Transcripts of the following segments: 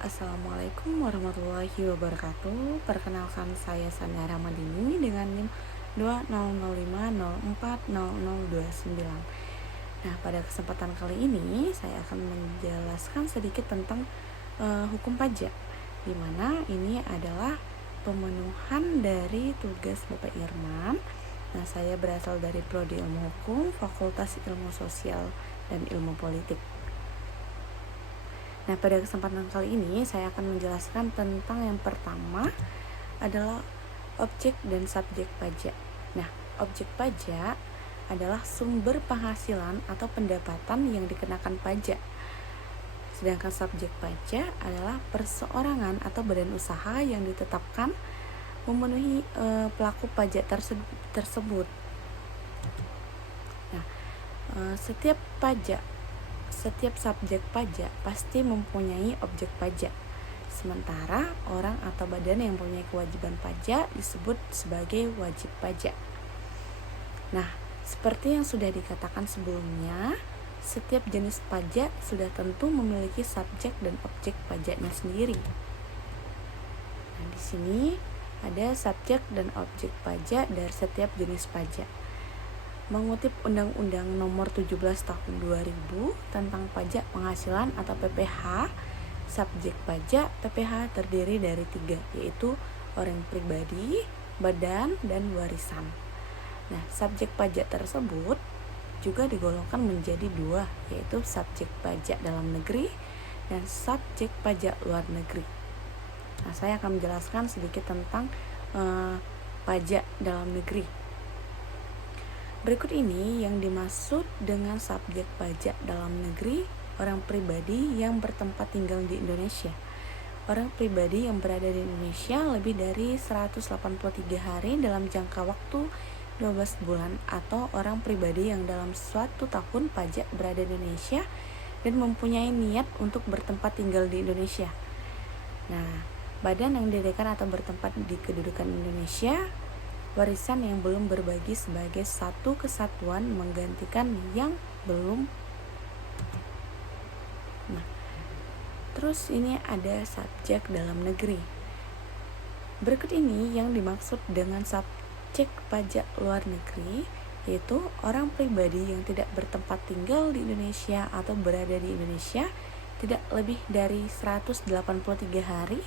Assalamualaikum warahmatullahi wabarakatuh. Perkenalkan saya Sania Ramadini dengan NIM 2005040029. Nah, pada kesempatan kali ini saya akan menjelaskan sedikit tentang hukum pajak, di mana ini adalah pemenuhan dari tugas Bapak Irman. Nah, saya berasal dari Prodi Ilmu Hukum, Fakultas Ilmu Sosial dan Ilmu Politik. Nah, pada kesempatan kali ini saya akan menjelaskan tentang yang pertama adalah objek dan subjek pajak. Nah, objek pajak adalah sumber penghasilan atau pendapatan yang dikenakan pajak. Sedangkan subjek pajak adalah perseorangan atau badan usaha yang ditetapkan memenuhi pelaku pajak tersebut. Nah, setiap subjek pajak pasti mempunyai objek pajak. Sementara orang atau badan yang mempunyai kewajiban pajak disebut sebagai wajib pajak. Nah, seperti yang sudah dikatakan sebelumnya, setiap jenis pajak sudah tentu memiliki subjek dan objek pajaknya sendiri. Nah, di sini ada subjek dan objek pajak dari setiap jenis pajak. Mengutip Undang-Undang Nomor 17 Tahun 2000 tentang Pajak Penghasilan atau PPh, subjek pajak PPh terdiri dari 3, yaitu orang pribadi, badan, dan warisan. Nah, subjek pajak tersebut juga digolongkan menjadi 2, yaitu subjek pajak dalam negeri dan subjek pajak luar negeri. Nah, saya akan menjelaskan sedikit tentang pajak dalam negeri. Berikut ini yang dimaksud dengan subjek pajak dalam negeri: orang pribadi yang bertempat tinggal di Indonesia. Orang pribadi yang berada di Indonesia lebih dari 183 hari dalam jangka waktu 12 bulan, atau orang pribadi yang dalam suatu tahun pajak berada di Indonesia dan mempunyai niat untuk bertempat tinggal di Indonesia. Nah, badan yang didirikan atau bertempat di kedudukan Indonesia, warisan yang belum berbagi sebagai satu kesatuan menggantikan yang belum. Nah, terus ini ada subjek dalam negeri. Berikut ini yang dimaksud dengan subjek pajak luar negeri, yaitu orang pribadi yang tidak bertempat tinggal di Indonesia atau berada di Indonesia tidak lebih dari 183 hari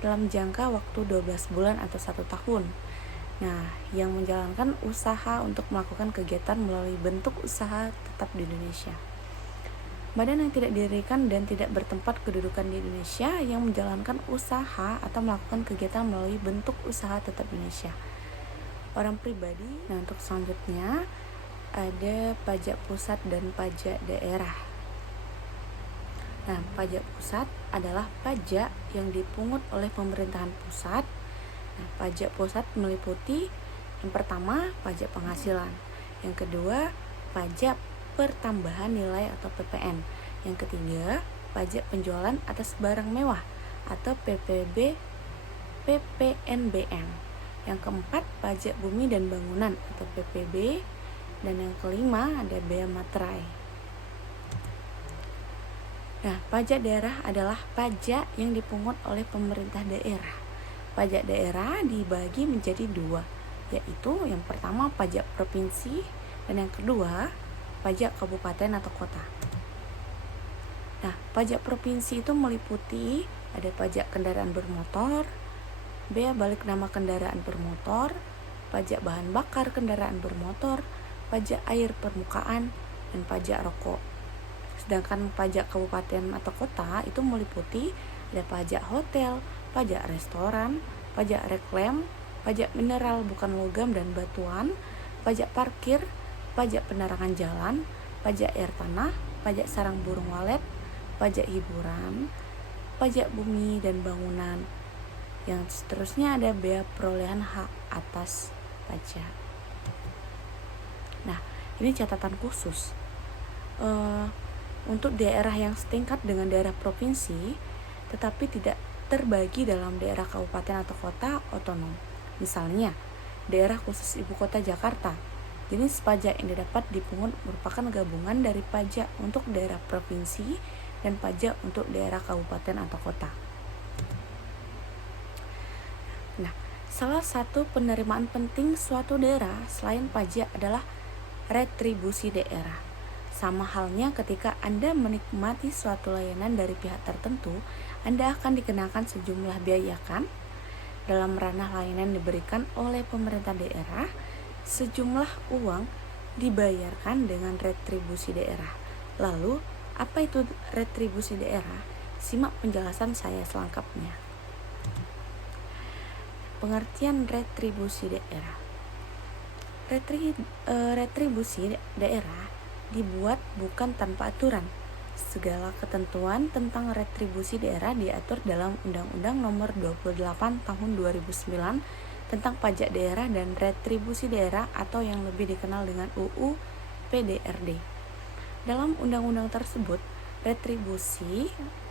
dalam jangka waktu 12 bulan atau 1 tahun. Nah, yang menjalankan usaha untuk melakukan kegiatan melalui bentuk usaha tetap di Indonesia. Badan yang tidak didirikan dan tidak bertempat kedudukan di Indonesia yang menjalankan usaha atau melakukan kegiatan melalui bentuk usaha tetap di Indonesia. Orang pribadi. Nah, untuk selanjutnya ada pajak pusat dan pajak daerah. Nah, pajak pusat adalah pajak yang dipungut oleh pemerintahan pusat. Nah, pajak pusat meliputi yang pertama pajak penghasilan, yang kedua pajak pertambahan nilai atau PPN, yang ketiga pajak penjualan atas barang mewah atau PPNBM, yang keempat pajak bumi dan bangunan atau PPB, dan yang kelima ada bea materai. Nah, pajak daerah adalah pajak yang dipungut oleh pemerintah daerah. Pajak daerah dibagi menjadi 2, yaitu yang pertama pajak provinsi dan yang kedua pajak kabupaten atau kota. Nah, pajak provinsi itu meliputi ada pajak kendaraan bermotor, bea balik nama kendaraan bermotor, pajak bahan bakar kendaraan bermotor, pajak air permukaan, dan pajak rokok. Sedangkan pajak kabupaten atau kota itu meliputi ada pajak hotel, pajak restoran, pajak reklam, pajak mineral bukan logam dan batuan, pajak parkir, pajak penerangan jalan, pajak air tanah, pajak sarang burung walet, pajak hiburan, pajak bumi dan bangunan. Yang seterusnya ada bea perolehan hak atas pajak. Nah, ini catatan khusus. Untuk daerah yang setingkat dengan daerah provinsi tetapi tidak terbagi dalam daerah kabupaten atau kota otonom. Misalnya, daerah khusus ibu kota Jakarta. Jenis pajak yang didapat dipungut merupakan gabungan dari pajak untuk daerah provinsi dan pajak untuk daerah kabupaten atau kota. Salah satu penerimaan penting suatu daerah selain pajak adalah retribusi daerah. Sama halnya ketika Anda menikmati suatu layanan dari pihak tertentu, Anda akan dikenakan sejumlah biaya, kan? Dalam ranah layanan diberikan oleh pemerintah daerah, sejumlah uang dibayarkan dengan retribusi daerah. Lalu, apa itu retribusi daerah? Simak penjelasan saya selengkapnya. Pengertian retribusi daerah. Retribusi daerah dibuat bukan tanpa aturan. Segala ketentuan tentang retribusi daerah diatur dalam Undang-Undang Nomor 28 Tahun 2009 tentang pajak daerah dan retribusi daerah atau yang lebih dikenal dengan UU PDRD. Dalam undang-undang tersebut, retribusi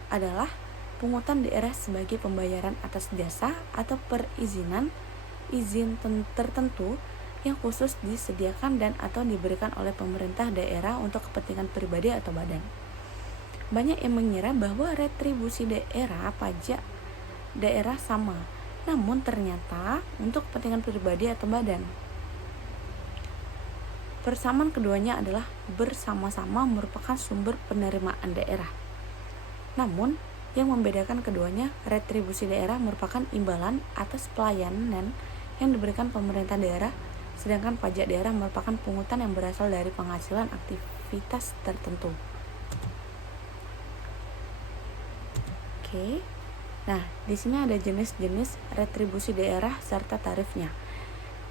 adalah pungutan daerah sebagai pembayaran atas jasa atau izin tertentu yang khusus disediakan dan atau diberikan oleh pemerintah daerah untuk kepentingan pribadi atau badan. Banyak yang mengira bahwa retribusi daerah pajak daerah sama, namun ternyata untuk kepentingan pribadi atau badan. Persamaan keduanya adalah bersama-sama merupakan sumber penerimaan daerah. Namun, yang membedakan keduanya, retribusi daerah merupakan imbalan atas pelayanan yang diberikan pemerintah daerah, sedangkan pajak daerah merupakan pungutan yang berasal dari penghasilan aktivitas tertentu. Oke. Nah, di sini ada jenis-jenis retribusi daerah serta tarifnya.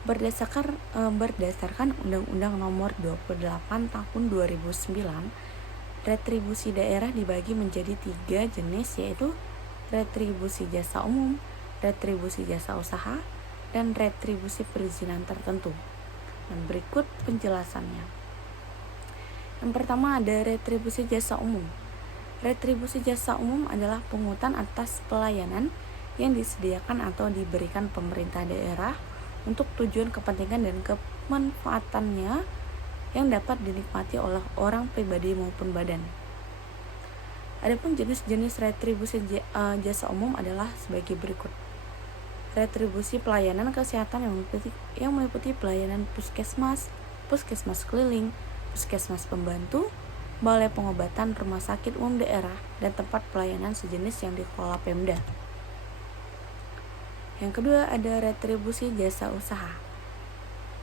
Berdasarkan Undang-Undang Nomor 28 Tahun 2009, retribusi daerah dibagi menjadi 3 jenis, yaitu retribusi jasa umum, retribusi jasa usaha, dan retribusi perizinan tertentu. Dan berikut penjelasannya. Yang pertama ada retribusi jasa umum. Retribusi jasa umum adalah pungutan atas pelayanan yang disediakan atau diberikan pemerintah daerah untuk tujuan kepentingan dan kemanfaatannya yang dapat dinikmati oleh orang pribadi maupun badan. Adapun jenis-jenis retribusi jasa umum adalah sebagai berikut. Retribusi pelayanan kesehatan yang meliputi pelayanan puskesmas, puskesmas keliling, puskesmas pembantu, balai pengobatan, rumah sakit umum daerah, dan tempat pelayanan sejenis yang dikelola Pemda. Yang kedua ada retribusi jasa usaha.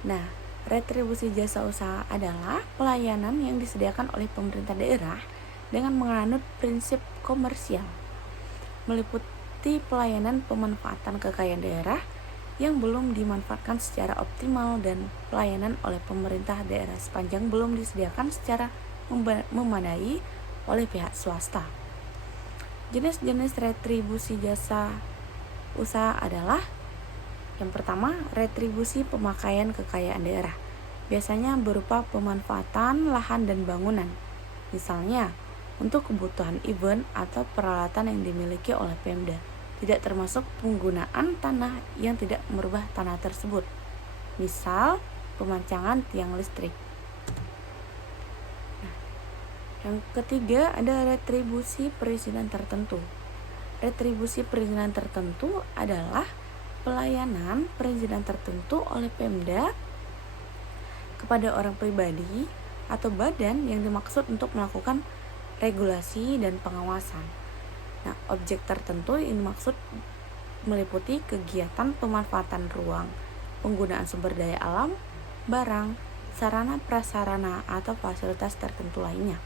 Nah, retribusi jasa usaha adalah pelayanan yang disediakan oleh pemerintah daerah dengan menganut prinsip komersial, meliputi pelayanan pemanfaatan kekayaan daerah yang belum dimanfaatkan secara optimal dan pelayanan oleh pemerintah daerah sepanjang belum disediakan secara memadai oleh pihak swasta. Jenis-jenis retribusi jasa usaha adalah yang pertama, retribusi pemakaian kekayaan daerah, biasanya berupa pemanfaatan lahan dan bangunan, misalnya untuk kebutuhan event atau peralatan yang dimiliki oleh Pemda, tidak termasuk penggunaan tanah yang tidak merubah tanah tersebut, misal pemancangan tiang listrik. Nah, yang ketiga ada retribusi perizinan tertentu. Retribusi perizinan tertentu adalah pelayanan perizinan tertentu oleh Pemda kepada orang pribadi atau badan yang dimaksud untuk melakukan regulasi dan pengawasan. Nah, objek tertentu yang dimaksud meliputi kegiatan pemanfaatan ruang, penggunaan sumber daya alam, barang, sarana prasarana atau fasilitas tertentu lainnya.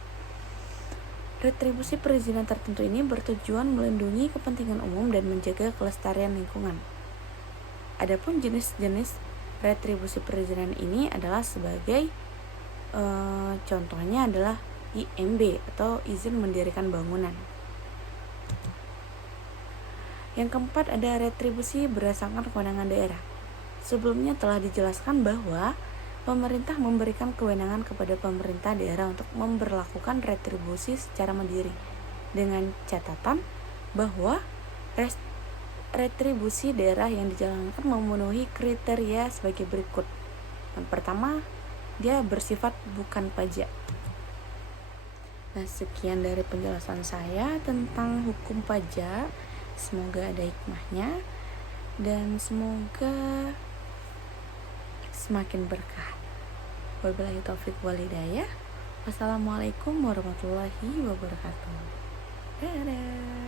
Retribusi perizinan tertentu ini bertujuan melindungi kepentingan umum dan menjaga kelestarian lingkungan. Adapun jenis-jenis retribusi perizinan ini adalah sebagai contohnya adalah IMB atau izin mendirikan bangunan. Yang keempat ada retribusi berdasarkan kewenangan daerah. Sebelumnya telah dijelaskan bahwa pemerintah memberikan kewenangan kepada pemerintah daerah untuk memberlakukan retribusi secara mandiri dengan catatan bahwa retribusi daerah yang dijalankan memenuhi kriteria sebagai berikut. Yang pertama, dia bersifat bukan pajak. Nah, sekian dari penjelasan saya tentang hukum pajak. Semoga ada hikmahnya. dan semoga semakin berkah. Wabillahi taufik wal hidayah. Wassalamualaikum warahmatullahi wabarakatuh. Dadah.